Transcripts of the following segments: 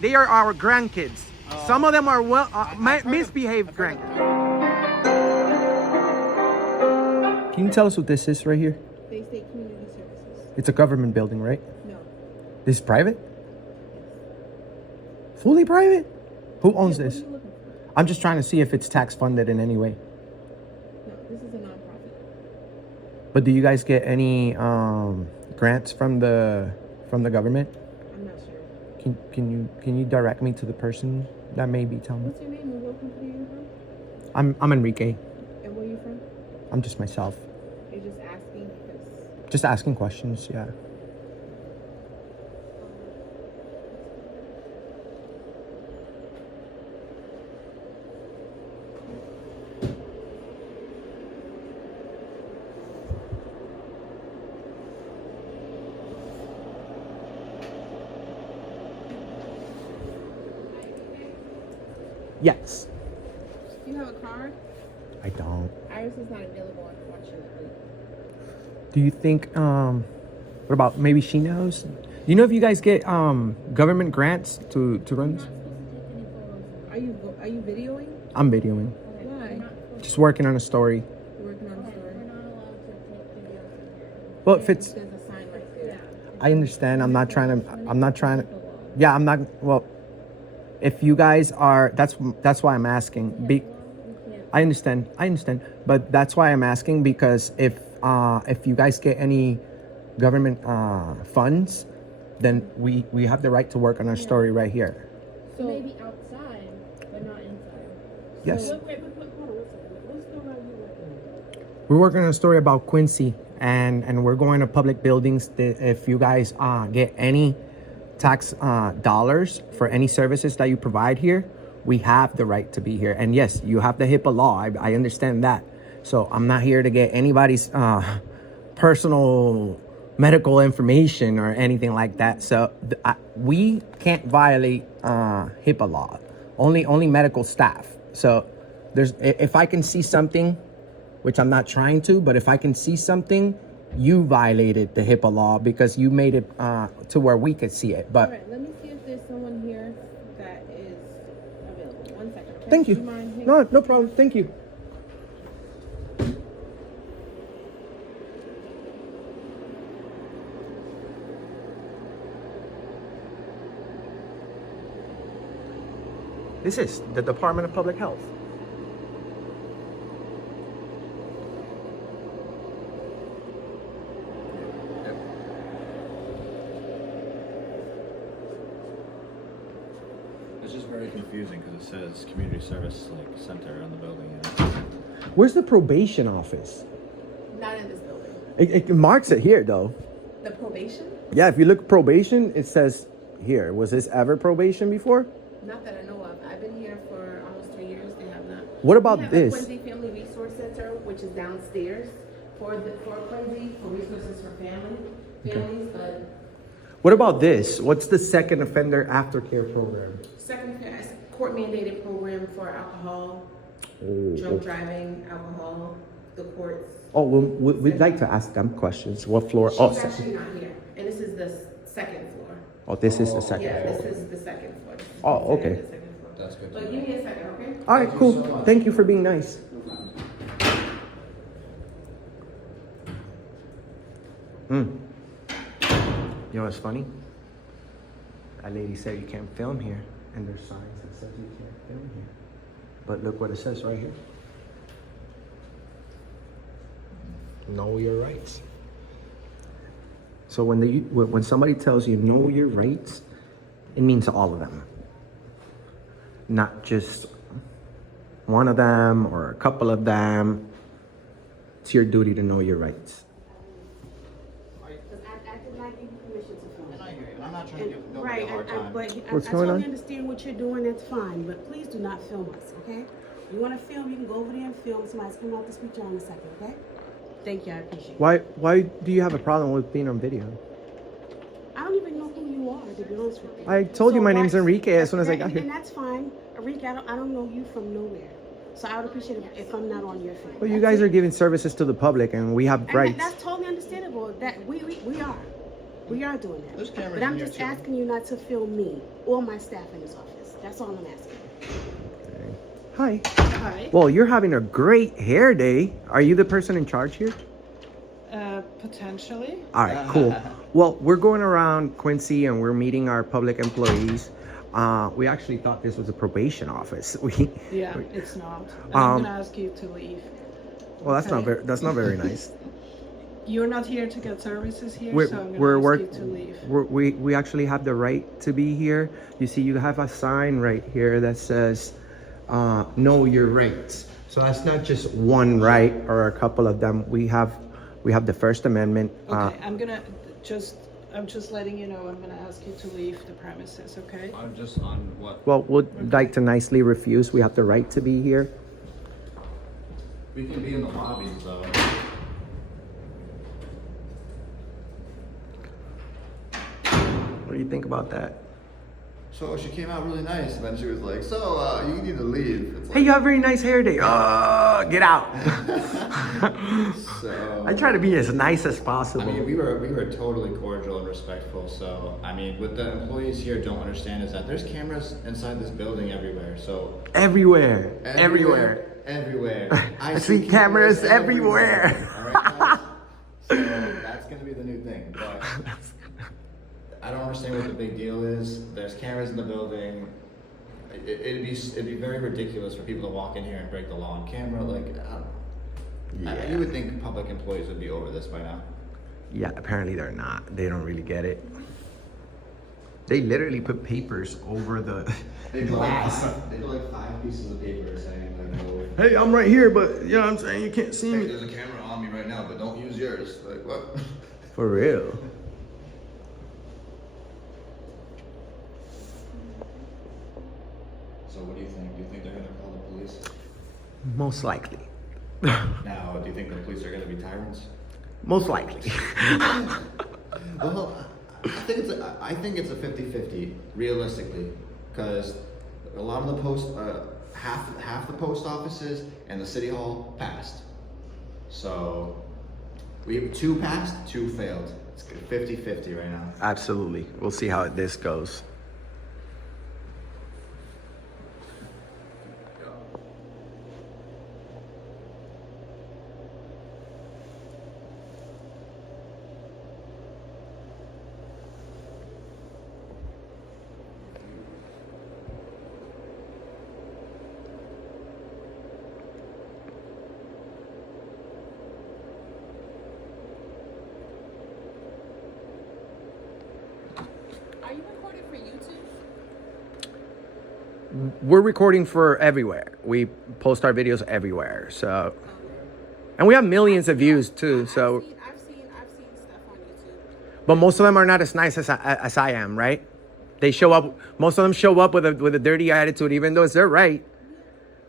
They are our grandkids. Some of them are misbehaved grandkids. Can you tell us what this is right here? They say community services. It's a government building, right? No. This is private? Fully private? Who owns this? What are you looking for? I'm just trying to see if it's tax funded in any way. No, this is a nonprofit. But do you guys get any grants from the government? I'm not sure. Can you direct me to the person that maybe tell me? What's your name and what company are you from? I'm Enrique. And where are you from? I'm just myself. You're just asking because... Just asking questions, yeah. Yes. Do you have a card? I don't. Iris is not available, unfortunately. Do you think what about maybe she knows? Do you know if you guys get government grants to run this? Are you videoing? I'm videoing. Why? Just working on a story. You're working on a story. We're not allowed to take videos. Well, if it's There's a sign right there. I understand. I'm not trying to yeah, I'm not well if you guys are that's why I'm asking. I understand. But that's why I'm asking because if you guys get any government funds, then we have the right to work on our story right here. So maybe outside, but not inside. Yes. So, wait, hold on 1 second. What store are you working on? We're working on a story about Quincy and we're going to public buildings that if you guys get any tax dollars for any services that you provide here, we have the right to be here. And yes, you have the HIPAA law. I understand that. So I'm not here to get anybody's personal medical information or anything like that. So we can't violate HIPAA law. Only medical staff. So if I can see something, which I'm not trying to, but if I can see something, you violated the HIPAA law because you made it to where we could see it. But All right, let me see if there's someone here that is available. 1 second, okay? thank you. Do mind hanging- No problem. Thank you. This is the Department of Public Health. It's just very confusing because it says community service center on the building. Where's the probation office? Not in this building. It marks it here though. The probation? Yeah, if you look probation, it says here. Was this ever probation before? Not that I know of. I've been here for almost 3 years. They have not. What about we have this? a Quincy Family Resource Center, which is downstairs for Quincy, for resources for families, but What about this? What's the second offender aftercare program? second court mandated program for alcohol, drunk driving, alcohol, the courts. Oh, well, we'd like to ask them questions. What floor? She's Oh, actually second. not here, and this is the second floor. Oh, this is the second Yeah, floor. this is the second floor. This is Oh, considered okay. the second floor. That's good to But know. give me a second, okay? All right, cool. Thank you for being nice. You know what's funny? That lady said you can't film here, and there's signs that says you can't film here. But look what it says right here. Know your rights. So when somebody tells you know your rights, it means all of them. Not just one of them or a couple of them. It's your duty to know your rights. I did not give you permission to film. And I hear you. I'm not trying to give nobody Right, a hard time. but What's I going totally on? understand what you're doing, that's fine, but please do not film us, okay? You wanna film, you can go over there and film, somebody's coming out to speak to you in a second, okay? Thank you, I appreciate it. Why do you have a problem with being on video? I don't even know who you are, to be honest with you. I told you my name's why- Enrique as soon as I got And here. that's fine, Enrique, I don't know you from nowhere. So I would appreciate it if I'm not on your film. Well, you guys are giving services to the public, and we have And rights. that's totally understandable, that we are doing that. There's cameras But I'm in here, just too. asking you not to film me. or my staff in this office. That's all I'm asking. Hi. Hi. Well, you're having a great hair day. Are you the person in charge here? Potentially. All right, cool. Well, we're going around Quincy and we're meeting our public employees. We actually thought this was a probation office. Yeah, it's not. And I'm gonna ask you to leave. Well, that's not very nice. You're not here to get services here, We're- so I'm gonna we're ask work- you to leave. We actually have the right to be here. You see, you have a sign right here that says, know your rights. So that's not just one right or a couple of them. We have the First Amendment. Okay, I'm just letting you know I'm gonna ask you to leave the premises, okay? I'm just on what? Well, we'd like to nicely refuse. We have the right to be here. We can be in the lobby, so. What do you think about that? So she came out really nice, and then she was like, "So you need to leave." It's Hey, you have a very nice hair day. Get out. So I try to be as nice as possible. I mean, we were totally cordial and respectful. So, I mean, what the employees here don't understand is that there's cameras inside this building everywhere. So, Everywhere. everywhere. I see cameras everywhere. All right, guys? So that's gonna be the new thing. But I don't understand what the big deal is. There's cameras in the building. It'd be very ridiculous for people to walk in here and break the law on camera. Like, I don't know. You would think public employees would be over this by now. Yeah, apparently they're not. They don't really get it. They literally put papers over the glass. They put like 5 pieces of paper saying like, no. Hey, I'm right here, but you know what I'm saying? You can't see hey, me. there's a camera on me right now, but don't use yours. Like what? For real. So what do you think? Do you think they're gonna call the police? Most likely. Now, do you think the police are gonna be tyrants? Most likely. Well, I think it's a 50-50, realistically, because a lot of the half the post offices and the city hall passed. So we have 2 passed, 2 failed. It's 50-50 right now. Absolutely. We'll see how this goes. Are you recording for YouTube? We're recording for everywhere. We post our videos everywhere. So, and we have millions of views too. So, I've seen stuff on YouTube. but most of them are not as nice as I am, right? They show up. Most of them show up with a dirty attitude, even though it's their right.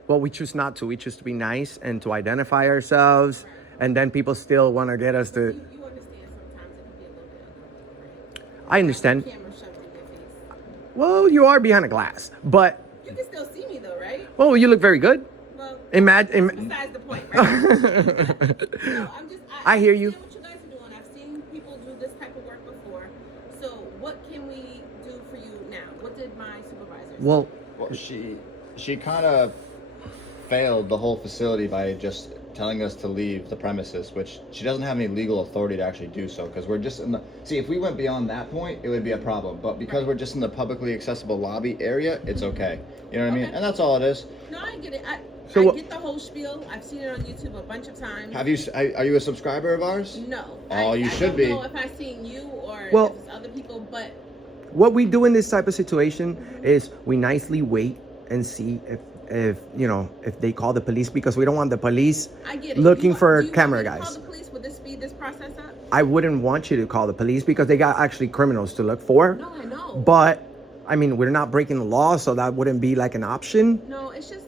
Well, we choose not to. We choose to be nice and to identify ourselves, and then people still want to get us to. You understand sometimes it can be a little bit uncomfortable, right? I understand. Camera shoved in your face. Well, you are behind a glass, but You can still see me though, right? well, you look very good. Well, Imagine. besides the point, right? No, I hear you. understand what you guys are doing. I've seen people do this type of work before. So what can we do for you now? What did my supervisor say? Well, Well, she kind of failed the whole facility by just telling us to leave the premises, which she doesn't have any legal authority to actually do so, because we're just in the, see, if we went beyond that point, it would be a problem, but because we're just in the publicly accessible lobby area, it's okay. You know what I mean? Okay. And that's all it is. No, I get it. So I what- get the whole spiel. I've seen it on YouTube a bunch of times. Are you a subscriber of ours? No. Oh, you should I be. don't know if I've seen you or Well- if it's other people, but what we do in this type of situation is we nicely wait and see if you know, if they call the police, because we don't want the police I get it. looking Do for you camera want me to guys. Call the police? Would this speed this process up? I wouldn't want you to call the police because they got actually criminals to look for. No, I know. But I mean, we're not breaking the law, so that wouldn't be like an option. No, it's just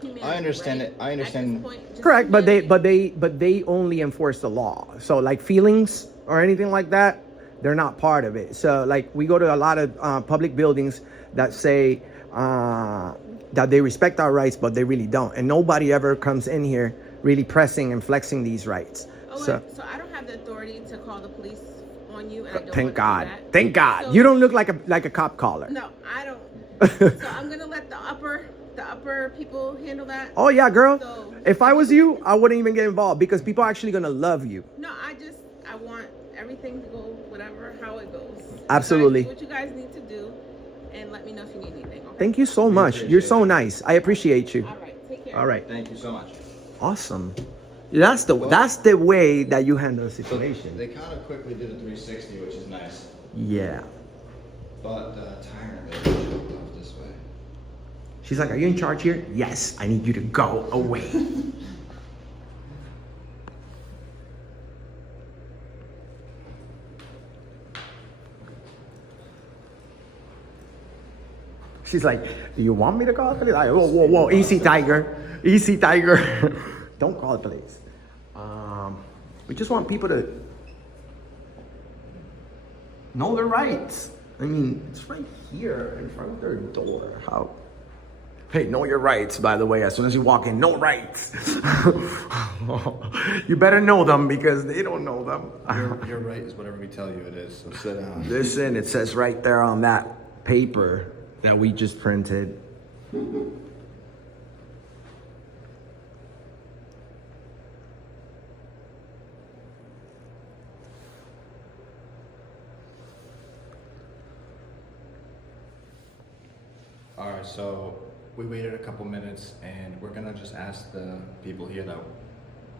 humanity. I understand right? it. I understand. At this point, just Correct, but humanity. they only enforce the law. So like feelings or anything like that, they're not part of it. So like we go to a lot of public buildings that say that they respect our rights, but they really don't. And nobody ever comes in here really pressing and flexing these rights. Oh, So wait, so I don't have the authority to call the police on you, and I don't Thank want God. to do that. Thank God. So- You don't look like a cop caller. No, I don't. So I'm gonna let the upper people handle that. Oh yeah, girl. So- If I was you, I wouldn't even get involved because people are actually gonna love you. No, I want everything to go whatever how it goes. Absolutely. You guys do what you guys need to do, and let me know if you need anything. Okay? Thank you so much. You're so nice. I appreciate you. All right, take care. All right. Thank you so much. Awesome. That's the way that you handle the situation. They kind of quickly did a 360, which is nice. Yeah. But the tyrant lady jumped off this way. She's like, "Are you in charge here?" "Yes, I need you to go away." She's like, "Do you want me to call the police?" Like, whoa, easy, tiger, easy, tiger. Don't call the police. We just want people to know their rights. I mean, it's right here in front of their door. How? Hey, know your rights, by the way. As soon as you walk in, no rights. You better know them because they don't know them. Your right is whatever we tell you it is, so sit down. Listen, it says right there on that paper that we just printed. All right, so we waited a couple minutes and we're gonna just ask the people here that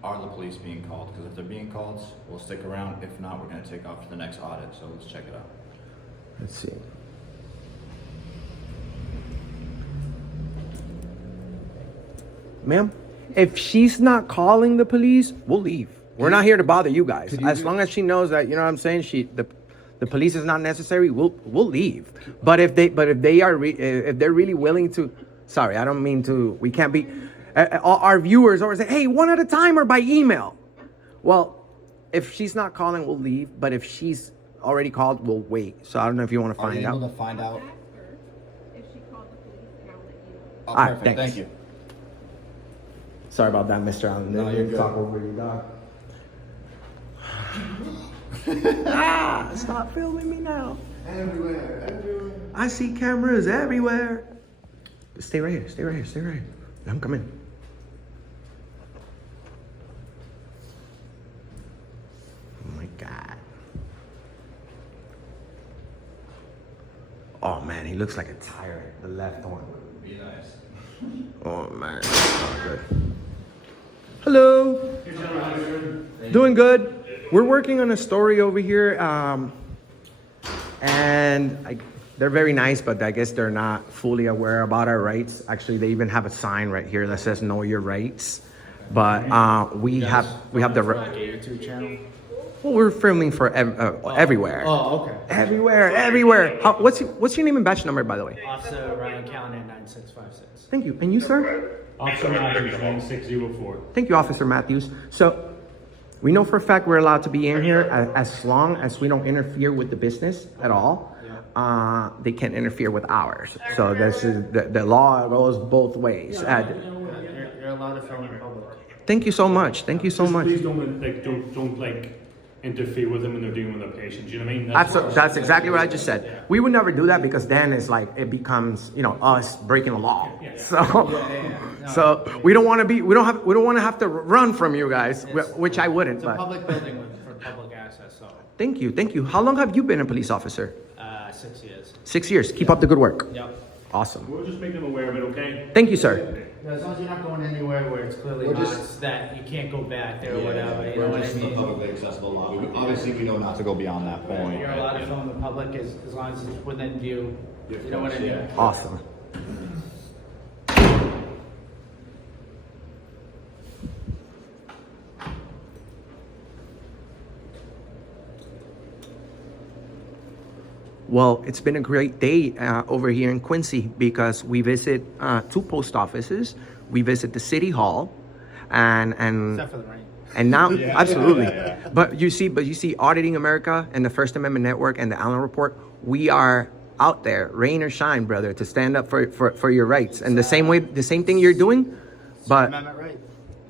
are the police being called, because if they're being called, we'll stick around. If not, we're gonna take off to the next audit, so let's check it out. Let's see. Ma'am, if she's not calling the police, we'll leave. We're not here to bother you guys. As long as she knows that, you know what I'm saying, the police is not necessary, we'll leave. But if they're really willing to, sorry, I don't mean to, we can't be, our viewers always say, "Hey, one at a time or by email." Well, if she's not calling, we'll leave. But if she's already called, we'll wait. So I don't know if you want to Are find you out. able to find out? Ask her if she called the police, and I'll let you know. Oh, All right, perfect, thanks. thank you. Sorry about that, Mr. Allen. No, you're good. Talk over you, dog. Stop filming me now. Everywhere. I see cameras everywhere. Stay right here. Stay right here. Let him come in. Oh my God. Oh man, he looks like a tyrant. The left one. Be nice. Oh man, not good. Hello. Doing good. We're working on a story over here, and they're very nice, but I guess they're not fully aware about our rights. Actually, they even have a sign right here that says "Know Your Rights." But we have the like a YouTube channel. well, we're filming for everywhere. Oh, okay. Everywhere. What's your name and badge number, by the way? Officer Ryan Callahan, 9656. Thank you. And you, sir? Officer Matthews, 9604. Thank you, Officer Matthews. So, we know for a fact we're allowed to be in here as long as we don't interfere with the business at all. They can't interfere with ours. So this is the law goes both ways. You're allowed to film in public. Thank you so much. Thank you so Just much. Please don't interfere with them when they're dealing with their patients. You know what I mean? Absolutely. That's exactly what I just said. We would never do that because then it's like it becomes, us breaking the law. So we don't want to have to run from you guys, which I wouldn't. It's a But public building for public access, so thank you. How long have you been a police officer? 6 years. 6 years. Keep up the good work. Yep. Awesome. We'll just make them aware of it, okay? Thank you, sir. As long as you're not going anywhere where it's clearly marked that you can't go back there or whatever, you know what I mean? Publicly accessible law. Obviously, we know not to go beyond that point. You're allowed to film in public as long as it's within view. You know what I mean? Awesome. Well, it's been a great day over here in Quincy because we visit 2 post offices. We visit the city hall, and Except for the rain. and now absolutely. But you see, Auditing America and the First Amendment Network and the Allen Report. We are out there, rain or shine, brother, to stand up for your rights. And the same thing you're doing, but Amendment right.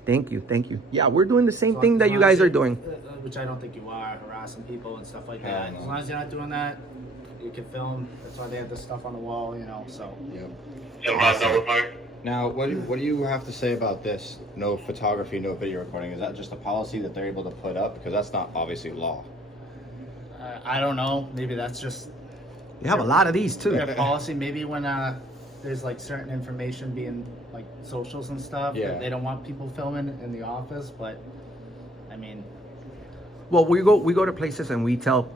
Thank you, thank you. Yeah, we're doing the same So thing as that you long as guys are doing. Which I don't think you are, harassing people and stuff like Hell that. no. As long as you're not doing that, you can film. That's why they have this stuff on the wall, you know, so. Yep. Now, what do you have to say about this? No photography, no video recording. Is that just a policy that they're able to put up? Because that's not obviously law. I don't know, maybe that's just You have a lot of these too. their policy. Maybe when there's like certain information being like socials and stuff, Yeah. that they don't want people filming in the office, but I mean, Well, we go to places and we tell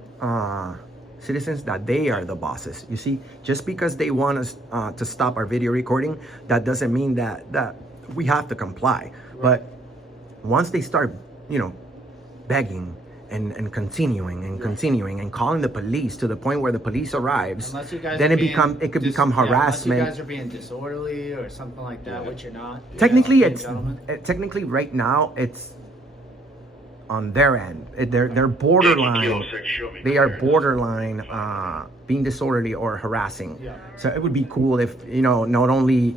citizens that they are the bosses. You see, just because they want us to stop our video recording, that doesn't mean that we have to comply. But once they start, begging and continuing and calling the police to the point where the police arrives, unless you guys then are it could become harassment. Unless you guys are being disorderly or something like that, which you're not. Technically, ladies and gentlemen. technically right now it's on their end. They're borderline. They are borderline being disorderly or harassing. Yeah. So it would be cool if not only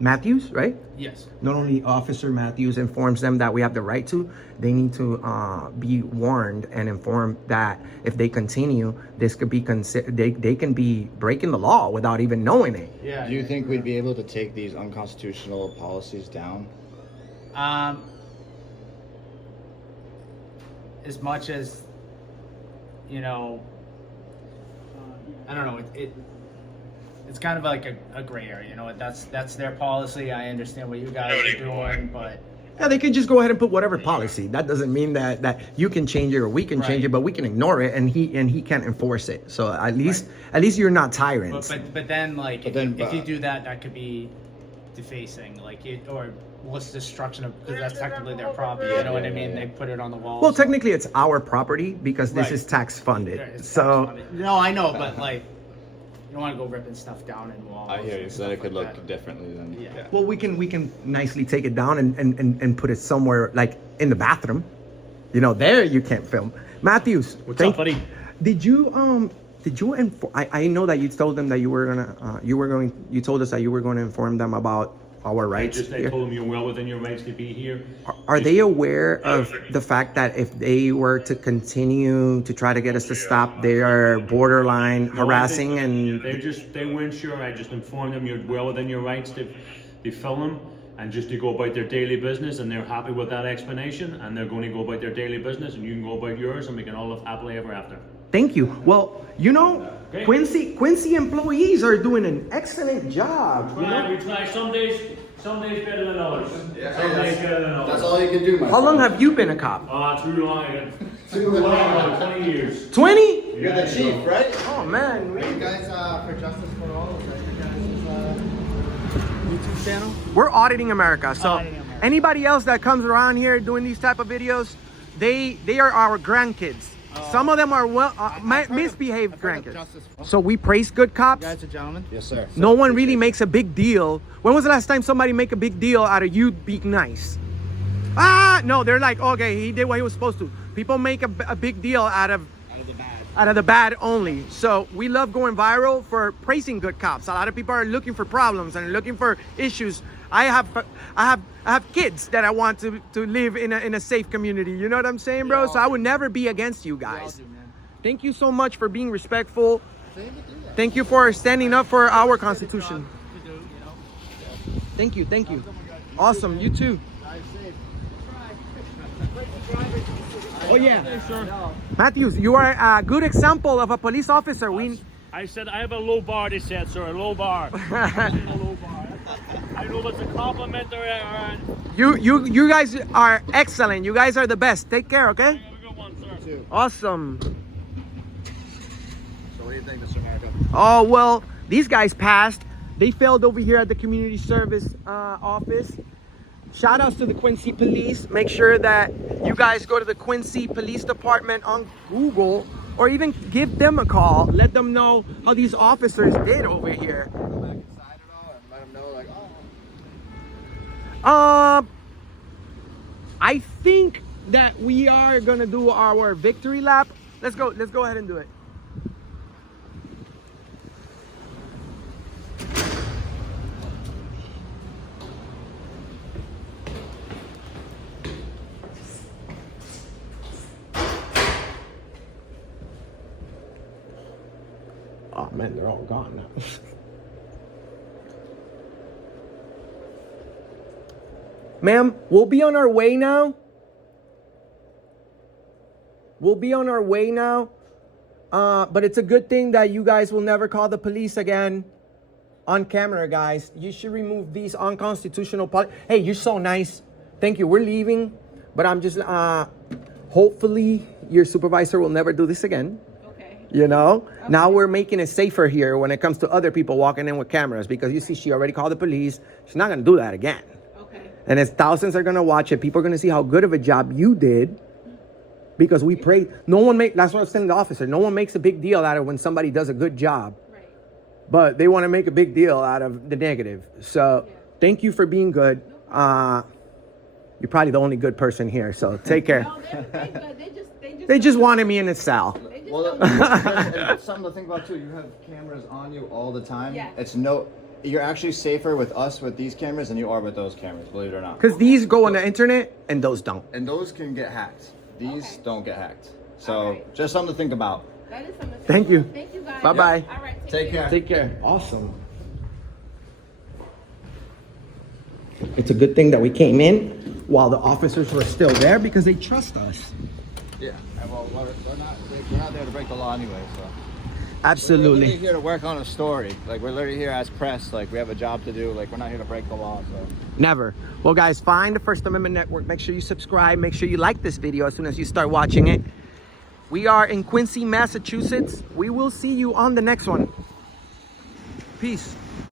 Matthews, right? Yes. Not only Officer Matthews informs them that we have the right to, they need to be warned and informed that if they continue, this could be they can be breaking the law without even knowing it. Yeah. Do you think we'd be able to take these unconstitutional policies down? As much as, I don't know, it's kind of like a gray area, that's their policy. I understand what you guys are doing, but Yeah, they can just go ahead and put whatever policy. That doesn't mean that you can change it or we can change it, but we can ignore it and he can't enforce it. So at least you're not tyrants. but then like then, if you do that, that could be defacing, or what's destruction of, because that's technically their property. You know what I mean? They put it on the wall. Well, so- technically it's our property because this Right. is tax funded. Yeah, it's So tax funded. No, I know, but you don't want to go ripping stuff down in walls. I hear you. and So that it stuff could like look that. differently than. Yeah. well, we can nicely take it down and put it somewhere like in the bathroom. There you can't film. Matthews, What's up, buddy? Did you I know that you told them that you told us that you were going to inform them about our rights. I here. told them you're well within your rights to be here. Are they aware of the fact that if they were to continue to try to get us to stop, they are borderline harassing and They weren't sure. I just informed them you're well within your rights to film them and just to go about their daily business, and they're happy with that explanation, and they're going to go about their daily business, and you can go about yours, and we can all live happily ever after. Thank you. Well, Okay. Quincy employees are doing an excellent job. We try. Some days better than others. Some days better than others. That's all you can do, my How long friend. have you been a cop? Too long. Too long. 20 years. 20? You're the chief, right? Oh man. Are you guys for Justice for All? Is that your guys' YouTube channel? We're auditing America. So Auditing America. anybody else that comes around here doing these type of videos, they are our grandkids. Some of them are misbehaved grandkids. So we praise good cops. You guys are gentlemen. Yes, sir. No one really makes a big deal. When was the last time somebody make a big deal out of you being nice? No, they're like, okay, he did what he was supposed to. People make a big deal out of the bad only. So we love going viral for praising good cops. A lot of people are looking for problems and looking for issues. I have kids that I want to live in a safe community. You know what I'm saying, bro? So I would never be against you guys. Thank you so much for being respectful. Thank you for standing up for our Constitution. Thank you. Awesome. You too. Oh yeah. Matthews, you are a good example of a police officer. I said I have a low bar. They said, sir, a low bar. A low bar. I don't know if it's a compliment or. You guys are excellent. You guys are the best. Take care, okay? Have a good one, sir. Awesome. So what do you think, Mr. America? Oh well, these guys passed. They failed over here at the community service office. Shout outs to the Quincy Police. Make sure that you guys go to the Quincy Police Department on Google or even give them a call. Let them know how these officers did over here. Back inside and all, and let them know, like, oh. I think that we are gonna do our victory lap. Let's go ahead and do it. man, they're all gone now. Ma'am, we'll be on our way now. We'll be on our way now. But it's a good thing that you guys will never call the police again on camera, guys. You should remove these unconstitutional Hey, you're so nice. Thank you. We're leaving. But I'm just, hopefully your supervisor will never do this again. Okay. You know? Okay. Now we're making it safer here when it comes to other people walking in with cameras, because you see, she already called the police. She's not going to do that again. Okay. And as thousands are going to watch it, people are going to see how good of a job you did, because we prayed. That's what I was telling the officer. No one makes a big deal out of when somebody does a good job. Right. But they want to make a big deal out of the negative. So thank you for being good. You're probably the only good person here, so take care. No, they're good. They just wanted me in a cell. Well, and something to think about too. You have cameras on you all the time. Yeah. You're actually safer with us with these cameras than you are with those cameras, believe it or not. Because these go on the internet and those don't. And those can get hacked. These don't get hacked. So Alright. just something to think about. That is something to Thank you. Thank you, guys. Bye-bye. All right. Take care. Take care. Awesome. It's a good thing that we came in while the officers were still there, because they trust us. Yeah. Well, we're not there to break the law anyway, so. We're Absolutely. literally here to work on a story. Like, we're literally here as press. Like, we have a job to do. Like, we're not here to break the law, so. Never. Well, guys, find the First Amendment Network. Make sure you subscribe. Make sure you like this video as soon as you start watching it. We are in Quincy, Massachusetts. We will see you on the next one. Peace.